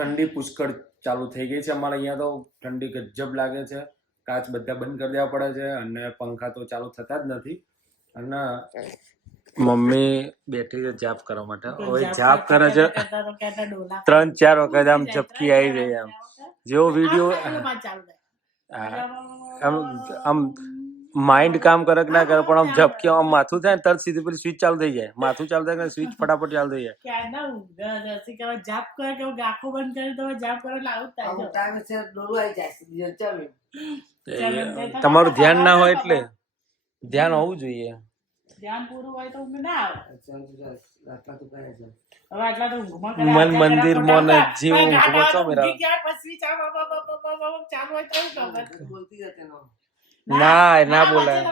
ઠંડી પુષ્કળ ચાલુ થઈ ગઈ છે અમારે અહીંયા તો ઠંડી ગજબ લાગે છે કાચ બધા બંધ કરી દેવા પડે છે અને પંખા તો ચાલુ થતા જ નથી અને મમ્મી બેઠી છે જાપ કરવા માટે હવે જાપ કરે છે 3-4 વખત આમ ઝપકી આવી જાય આમ જેવો વિડીયો આમ માઇન્ડ કામ કરે કે ના કરે પણ આમ ઝપકી આમ માથું થાય ને તરત સીધી પેલી સ્વિચ ચાલુ થઈ જાય માથું ચાલુ થાય કે સ્વિચ ફટાફટ ચાલુ થઈ જાય તમારું ધ્યાન ના હોય એટલે ધ્યાન હોવું જોઈએ ધ્યાન પૂરું હોય તો ઊંઘ ના આવે મન મંદિર મોને જીવ ઊંઘમાં છો મેરા ના બોલાય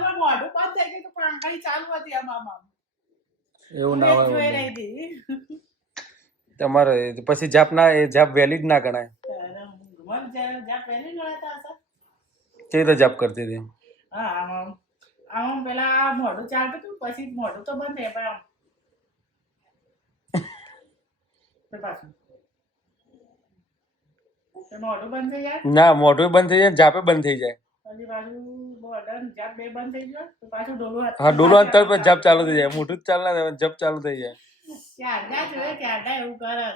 એવું ના હોય તમારે પછી જાપ ના એ જાપ વેલિડ ના ગણાય તે તો જાપ કરતી હતી આમ પેલા મોઢું ચાલતું હતું પછી મોઢું તો બંધ થાય પણ મોઢું બંધ થઈ જાય ના મોઢું બંધ થઈ જાય જાપે બંધ થઈ જાય પછી પાછું જાપ બે બંધ થઈ ગયો તો પાછું ડોલું હા ડોલું અંતર પર જાપ ચાલુ થઈ જાય મોઢું ચાલુ ના થાય જપ ચાલુ થઈ જાય ક્યાં એવું કરે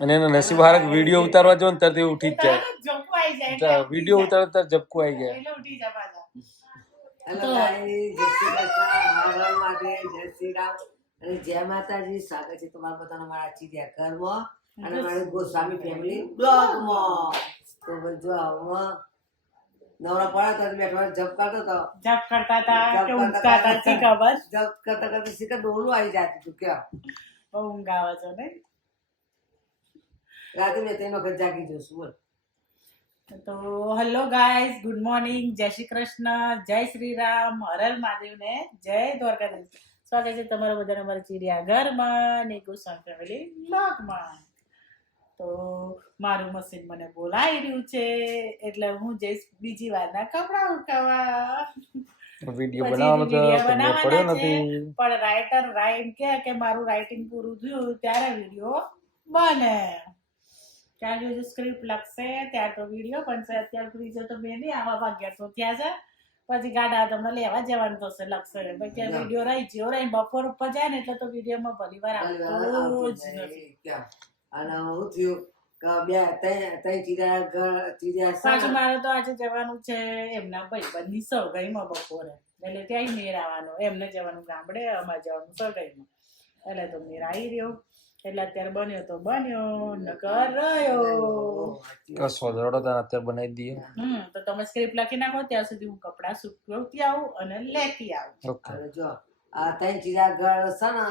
અને એનો નસીબ હારક વિડીયો ઉતારવા જો ને તરત એ ઉઠી જ જાય વિડીયો ઉતારો તરત ઝપકું આવી જાય એટલે ઉઠી જાય પાછા હેલો ગાઈસ જય શ્રી કૃષ્ણ હર મહાદેવ જય શ્રી રામ અને જય માતાજી સ્વાગત છે તમારા બધાના મારા ચીડિયા ઘરમાં અને મારી ગોસ્વામી ફેમિલી બ્લોગમાં તો જો નવરા પડ્યા તો બેઠા જપ કરતો તો જપ કરતા હતા કે ઊંઘતા હતા શી ખબર જપ કરતા કરતા શીખર ડોલું આવી જતું હતું કે બહુ ઊંઘ આવે છે ને રાતે મેં 3 વખત જાગી જશું બોલ તો હેલો ગાઈઝ ગુડ મોર્નિંગ જય શ્રી કૃષ્ણ જય શ્રી રામ હર મહાદેવ ને જય દ્વારકાધીશ સ્વાગત છે તમારા બધાને અમારા ચીડિયા ઘરમાં ને ગોસ્વામી ફેમિલી બ્લોગમાં તો મારું મશીન મને બોલાવી રહ્યું છે એટલે હું જઈશ બીજી વારના કપડા ઉકાવવા વિડીયો બનાવવાનો તો પડ્યો નથી પણ રાઇટર કે મારું રાઇટિંગ પૂરું થયું ત્યારે વિડીયો બને ત્યારે જો સ્ક્રિપ્ટ લખશે ત્યારે તો વિડીયો બનશે અત્યારે ફ્રી છે તો મેં નહીં આવા 1100 થયા છે પછી ગાડા તમને લેવા જવાનું થશે લખશે પછી વિડીયો રહી ગયો રહી બપોર ઉપર જાય ને એટલે તો વિડીયોમાં ભલી વાર આવતો જ નથી અને હું થયું કે બે તઈ પાછું મારે તો આજે જવાનું છે એમના ભાઈબંધની સગાઈમાં બપોરે એટલે ત્યાં મેર આવવાનો એમને જવાનું ગામડે અમારે જવાનું સગાઈમાં એટલે તો મેર આવી રહ્યો એટલે અત્યારે બન્યો તો બન્યો નકર રહ્યો કશો દોડો તો અત્યારે બનાવી દઈએ તો તમે સ્ક્રિપ્ટ લખી નાખો ત્યાં સુધી હું કપડા સુકવતી આવું અને લેતી આવું ઓકે જો આ તઈ ચીરા ઘર છે ને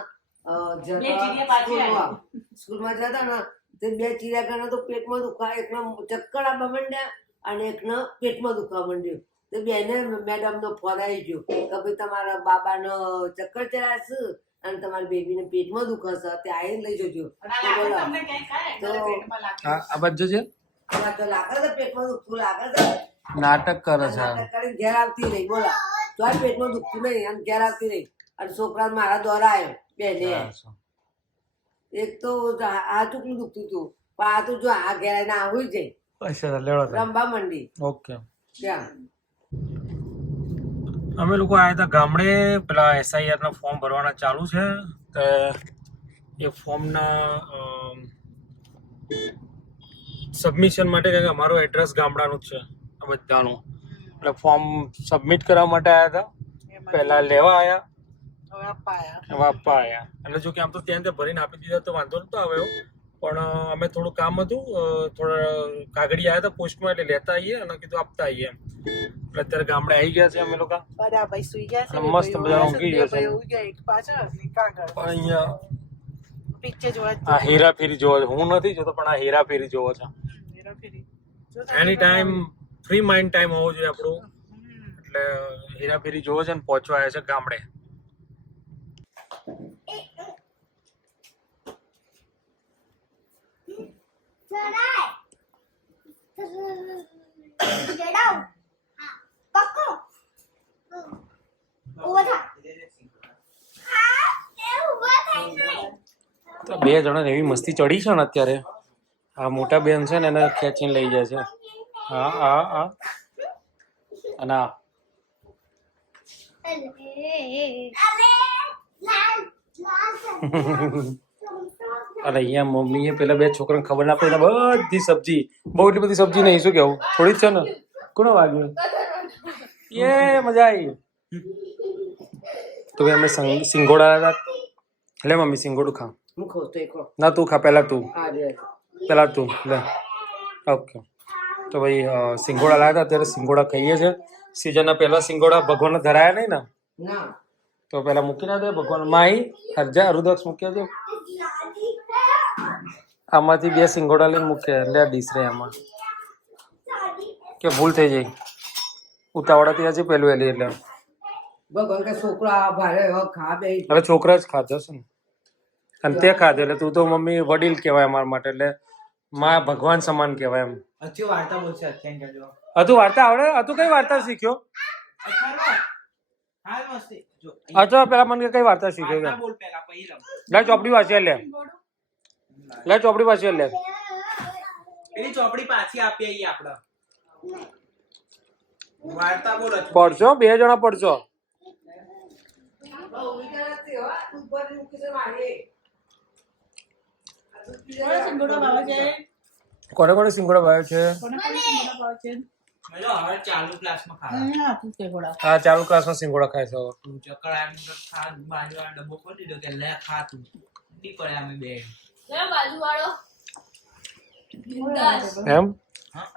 સ્કૂલમાં જતા ને તે 2 ચીરા ઘર તો પેટમાં દુખા એકના ચક્કર આવવા માંડ્યા અને એકના પેટમાં દુખવા માંડ્યું તો બેને મેડમ નો ફોન આવી ગયો કે ભાઈ તમારા બાબાનો ચક્કર ચડ્યા છે અને તમારી બેબીને પેટમાં દુખાશે તે આવીને લઈ જજો આ બાજુ છે તો લાગે છે પેટમાં દુખતું લાગે છે નાટક કરે છે નાટક કરીને ઘેર આવતી રહી બોલા તો પેટમાં દુખતું નહીં અને ઘેર આવતી રહી અને છોકરા મારા દ્વારા આવ્યો બેને એક તો આ ચૂકલું દુખતું હતું પણ આ તો જો આ ઘેર આવીને આવું જાય રંબા મંડી ઓકે ત્યાં અમે લોકો આવ્યા હતા ગામડે પેલા SIR ના ફોર્મ ભરવાના ચાલુ છે તો એ ફોર્મના સબમિશન માટે અમારું એડ્રેસ ગામડાનું જ છે આ બધાનું એટલે ફોર્મ સબમિટ કરવા માટે આવ્યા હતા પહેલા લેવા આવ્યા હવે આપવા આવ્યા એટલે જો કે આમ તો ત્યાં ભરીને આપી દીધા તો વાંધો નતો આવ્યો પણ અમે થોડું કામ હતું થોડા કાગળી આવ્યા હતા પોસ્ટમાં એટલે લેતા આવીએ અને કીધું આપતા આવીએ એમ એટલે અત્યારે ગામડે આવી ગયા છે અમે લોકો બધા ભાઈ સુઈ ગયા છે મસ્ત બધા ઊંઘી ગયા છે એક પાછળ કાગળ પણ અહીંયા પિક્ચર જોવા આ હેરાફેરી જોવો છે હું નથી જોતો પણ આ હેરાફેરી જોવો છે એની ટાઈમ ફ્રી માઇન્ડ ટાઈમ હોવો જોઈએ આપણું એટલે હેરાફેરી જોવો છે ને પહોંચવા આવ્યા છે ગામડે તો 2 જણા એવી મસ્તી ચડી છે ને અત્યારે આ મોટા બેન છે ને એને ખેંચીને લઈ જાય છે. હા હા હા અને આ અરે અહીંયા મમ્મીએ પેલા બે છોકરાને ખબર ના પડે બધી સબ્જી બહુ એટલી બધી સબ્જી નહીં શું કેવું થોડી જ છે ને કોનો વાગ્યું એ મજા આવી તો અમે સિંગોડા હતા લે મમ્મી સિંગોડું ખા હું ખો તો ખો ના તું ખા પહેલા તું લે ઓકે તો ભાઈ સિંગોડા લાવ્યા હતા અત્યારે સિંગોડા ખાઈએ છે સિઝનના પહેલા સિંગોડા ભગવાનને ધરાયા નહીં ને ના તો પેલા મૂકી ના દે ભગવાન માહી હરજા અરુદક્ષ મૂક્યા છે આમાંથી બે સિંગોડા લઈને મૂક્યા એટલે આ ડીશ રે આમાં કે ભૂલ થઈ જાય ઉતાવળાથી આજે પેલું વહેલી એટલે ભગવાન કે છોકરા ભારે ખા બે હવે છોકરા જ ખાધો છે ને અને તે ખાધો એટલે તું તો મમ્મી વડીલ કહેવાય અમારા માટે એટલે માં ભગવાન સમાન કહેવાય એમ હજુ વાર્તા બોલશે અત્યારે કહેજો હતું વાર્તા આવડે હતું કઈ વાર્તા શીખ્યો હાલ મસ્તી જો હતો પેલા મને કઈ વાર્તા શીખ્યો વાર્તા બોલ પહેલા પછી રમ લે ચોપડી વાંચી લે ચોપડી વાંચી લે એની ચોપડી પાછી આપી આઈએ આપણે વાર્તા બોલ હજુ. પડશો બે જણા પડશો કોને કોને સિંગોડા ભાવે છે મેલો હવે ચાલુ ક્લાસમાં ખાવા હા ચાલુ ક્લાસમાં સિંગોડા ખાય છે હવે. તું ચકડા ખા બાજુવાળા ડબ્બો કરી દીધો કે લે ખા તું ની પડે અમે બે એમ હા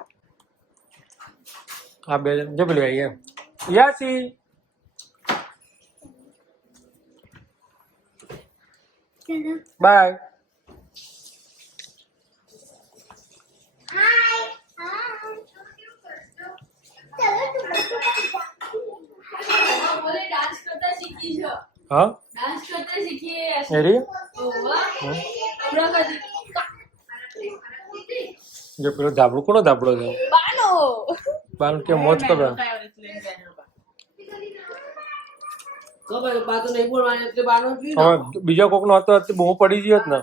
હા બે જણ જો પેલી આવી એમ યાસી બાય હા એરી જો પેલો ધાબળો કોનો ધાબળો છે બાનો કે મોજ કરો ખબર બા તો નહીં બોલવાની એટલે બાનો જ હવે બીજા કોક નો હતો બહુ પડી ગયો જ ને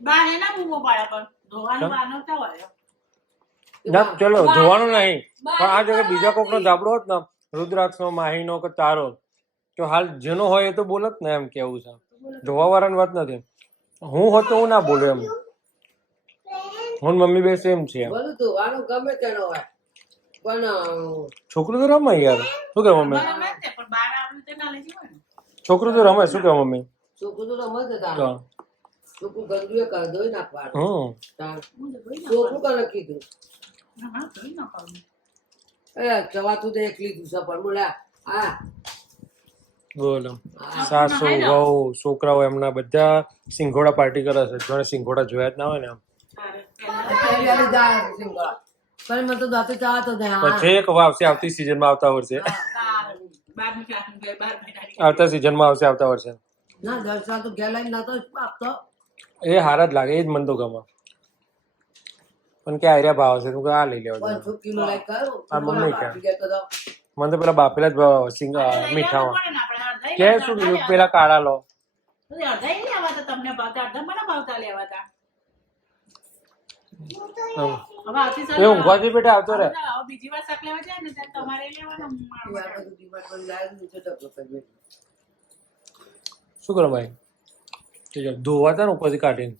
બાને ના બૂમો પાડ્યા પણ ધોવાનું બાનો તો હોય ના ચલો જોવાનું નહીં પણ આ જગ્યાએ બીજા કોક નો ધાબળો હોત ને રુદ્રાક્ષ નો માહી નો કે તારો તો હાલ જેનો હોય એ તો બોલત ને એમ કેવું છે જોવા વાળાની વાત નથી હું હોત તો હું ના બોલું એમ હું ને મમ્મી બે સેમ છે એમ. બોલું તું આનું ગમે તેનો હોય પણ છોકરું તો રમે યાર શું કે મમ્મી બરાબર છે પણ બાર આવડું તે ના લઈ જવાય ને છોકરું તો રમે શું કે મમ્મી છોકરું તો રમત તો હતા છોકરું ગંદુ એ કરી દોઈ નાખવાનું હું તો ધોઈ છોકરું કરે કીધું ના ધોઈ નાખવાનું ચવાતું તો એકલી દુસા પણ બોલ્યા હા બોલો સાસુ વહુ છોકરાઓ એમના બધા સિંઘોડા પાર્ટી કરે છે જોડે સિંઘોડા જોયા જ ના હોય ને એમ પણ મને તો દાંતે ચા તો પછી એક આવશે આવતી સિઝનમાં આવતા વર્ષે બારમી ક્લાસનું બે 12 મહિનાની આવતા સિઝનમાં આવશે આવતા વર્ષે ના દર્શા તો ઘેર લઈને નતો આપતો એ હારા જ લાગે એ જ મને તો ગમે પણ કે આર્યા ભાવ છે તું કે આ લઈ લેવા 5 કિલો લાઈક કરો આ મમ્મી કે આપી દેતો તો મને તો પેલા બાફેલા જ મીઠામાં કે શું કીધું પેલા કાળા લો અડધા નહીં લેવાતા તમને ભાવતા અડધા મને ભાવતા લેવાતા હવે આવતી એ ઊંઘવાથી બેટા આવતો રે હવે બીજી વાર શાક લેવા જાય ને ત્યારે તમારે લેવાના આ બધું ડિમાન્ડ પર લાવી નીચે ટપકો કરી શું કરો ભાઈ તો જો ધોવાતા ને ઉપરથી કાઢીને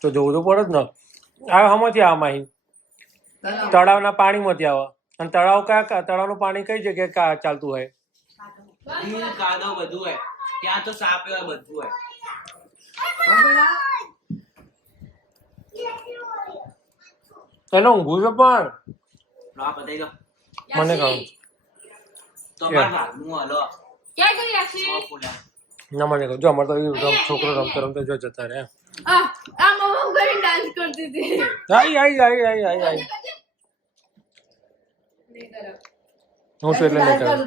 તો ધોવું તો પડે જ ને આ હમાંથી આ માહી તળાવના પાણીમાંથી આવે અને તળાવનું પાણી કઈ જગ્યાએ ચાલતું હોય ઈ કાદવ બધું હોય ત્યાં તો સાપ હોય બધું હોય એને ઊંઘું છે પણ લો આ બતાઈ દો મને કહું તો માર ભાગનું હલો ના મને કહું જો અમારે તો છોકરો રમતો રમતો જો જતા રહે આઈ હું તો એટલે નહીં કરું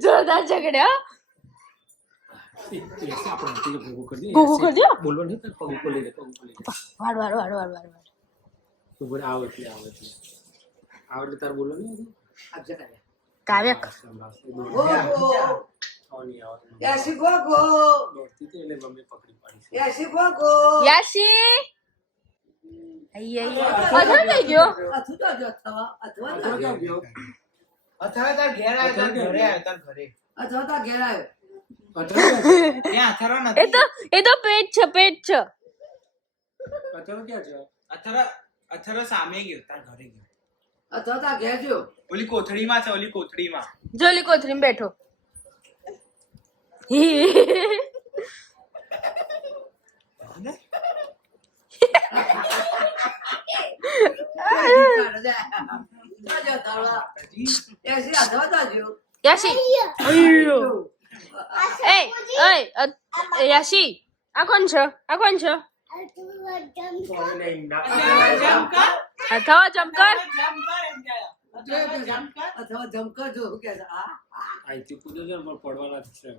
જોરદાર ઝઘડ્યા ગોગો કરી દો બોલવા નહીં પગ ઉપર લઈ લે વાડ વાડ વાડ વાડ વાડ તું બોલે આવ એટલે તાર બોલવા નહીં આપજે કાલે કાવ્ય ગોગો યાસી ગોગો દોડતી હતી એટલે મમ્મી પકડી પાડી યાસી ગોગો યાશી અધર થઈ ગયો અથુ તો જો અથવા તો ગયો અથવા તાર ઘેર આવ્યો તાર ઘરે આવ્યો તાર ઘરે અથવા તો ઘેર આવ્યો ત્યાં અથરો નથી એ તો પેટ છે અત્યારે ક્યાં છે અથરો સામે ગયો તાર ઘરે ગયો અથવા તો ઘેર જો ઓલી કોથળીમાં છે ઓલી કોથળીમાં જોલી કોથરીમાં બેઠો યાસી અથવા તો જો યાશી યાશી આ કોણ છે અથવા જમકર અથવા જમકર જો કે આ અહીંથી કૂદો છે પણ પડવાના જ છે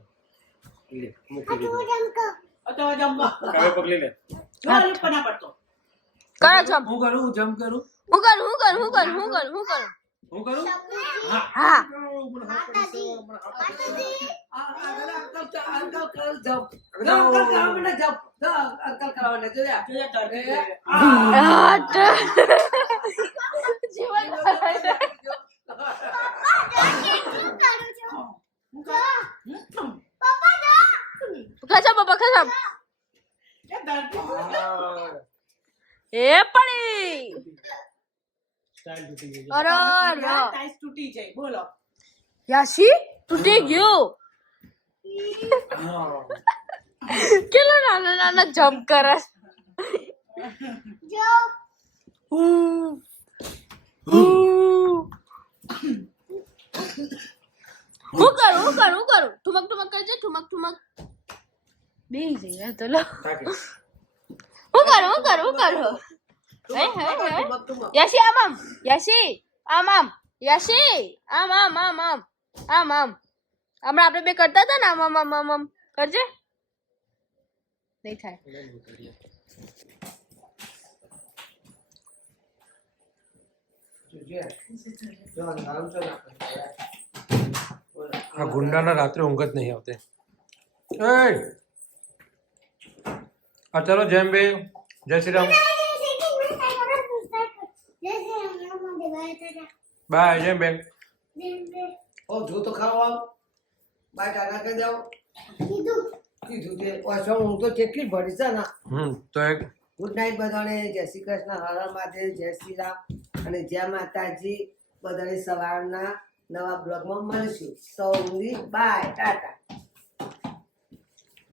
લે મૂકી દીધું અથવા જમવા કાવે પકડી લે ચાલ પના પડતો કરો જમ હું કરું જમ કરું હું કરું હું કરું હા અંકલ કર જમ અંકલ કરવાના જમ અંકલ કરવાના જોયા જીવન ખસમ બાબા ખસમ એ પડી સ્ટાઇલ તૂટી ગઈ અરે ટાઈસ તૂટી જાય બોલો યાશી તૂટી ગયું કેટલા નાના જમ્પ કરે હું કરું ઠુમક કરજે ઠુમક બે જઈએ તો લો તાકે હું કરું હે યાશી આમ હમણાં આપણે બે કરતા હતા ને આમ કરજે નહીં થાય આ ગુંડાના રાત્રે ઊંઘ જ નહીં આવતી આ ચાલો જેમ બે જય શ્રી રામ બાય જેમ બે ઓ જો તો ખાવા બાય ટાટા કરી દઉં કીધું તે ઓછો હું તો કેટલી ભરી છે ને તો એક ગુડ નાઇટ બધાને જય શ્રી કૃષ્ણ હર હર મહાદેવ જય શ્રી રામ અને જય માતાજી બધાને સવારના નવા બ્લોગમાં મળીશું સૌની બાય ટાટા